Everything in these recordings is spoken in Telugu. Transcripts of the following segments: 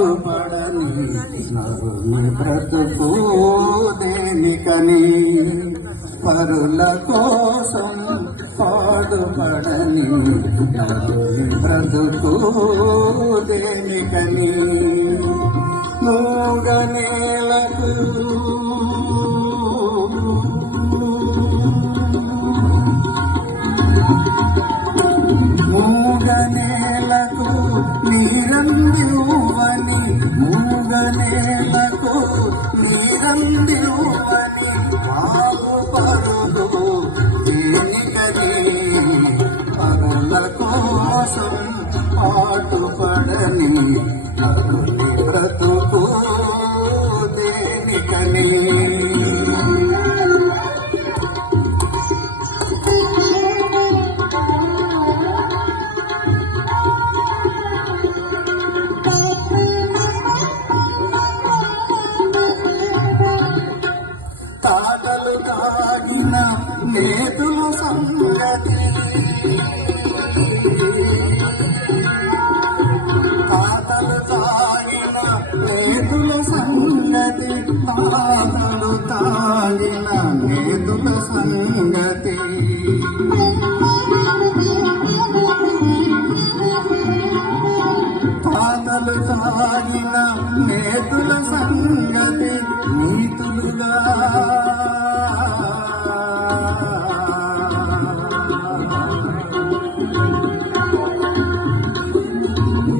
పాటుపడని నరుని బ్రతుకు దేనికని పరుల కోసం పాడుపడని నరుని బ్రతుకు దేనికని మూగనేలకు మూగనేలకు నీరందివ్వని మూగనేలకు నీరందివ్వని బాగుపరుదు దేనికని పరుల కోసం పాటుపడని నేతులు సంగతి తాటలు తాగిన నేతుల సంగతి తాటలు తాగిన నేతుల సంగతి తాగిన నేతుల సంగతి నీతులుగా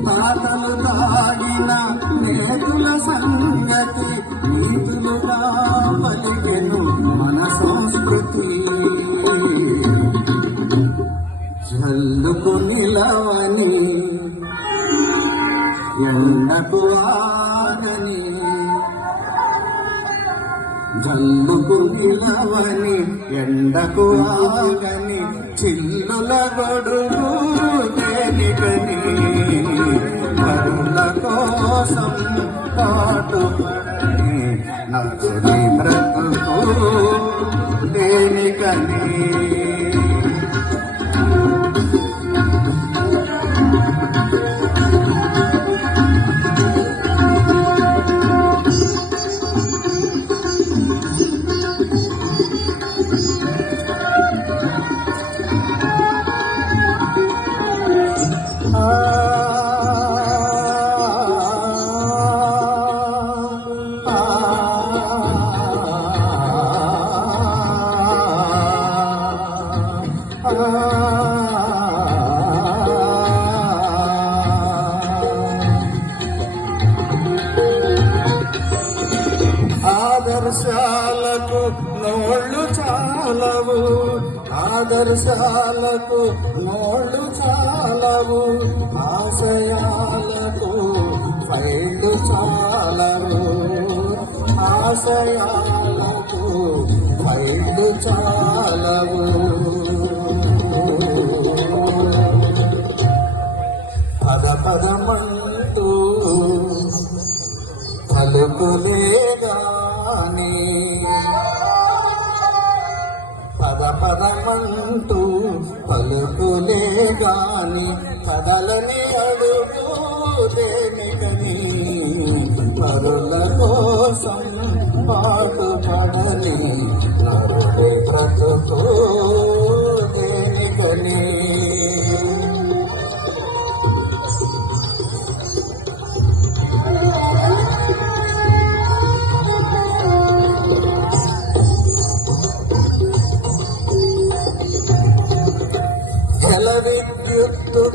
తాతలు తాగిన నేతుల సంగతి నీతులుగా పలికెను మన సంస్కృతి. జల్లుకు నిలవని ఎండకు ఆగని జల్లుకు నిలవని ఎండకు ఆగని చిల్లుల గొడుగు దేనికని కరుల కోసం పాటు నలుని బ్రతుకు దేనికని ఆదర్శాలకు నోళ్ళు చాలవు ఆశయాలకు ఫైళ్ళు చాలవు ఆశయాలకు ఫైళ్ళు చాలవు. పద పదమంటూ పలుకులేగాని పలుకులేగాని గాని అడుగు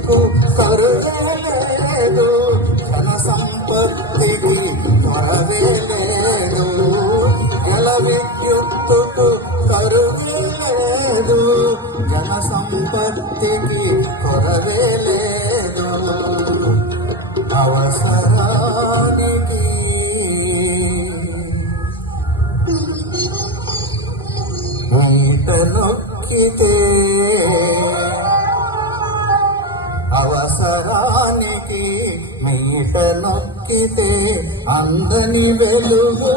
నీకు కరుణలేదు లేదు ధన సంపత్తికి కొరవే లేదు జల విద్యుత్తుకు కరువేలేదు జన సంపత్తికి కొరవేలేదు అవసరానికి నీట నొక్కితే అవసరానికి మీట నొక్కితే అందని వెలుగు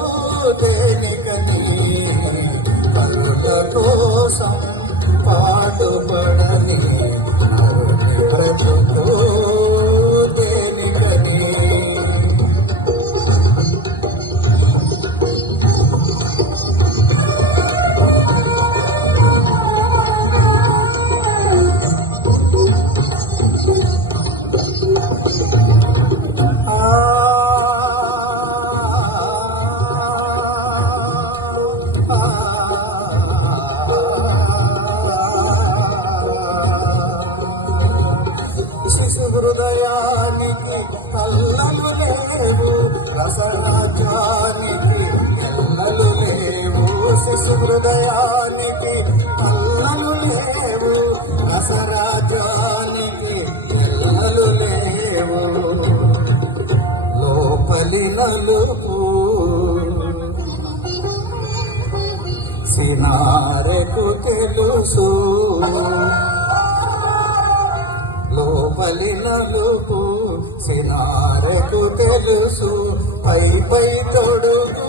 శిశు హృదయానికి అల్లము లేవు రసరాజ్యానికి అల్లలు లేవు. శిశు హృదయానికి అల్లము లేవు రసరాజ్యానికి అల్లలు లేవు. లోపలి నలుపు సినా తెలుసు. పై పై తొడుగు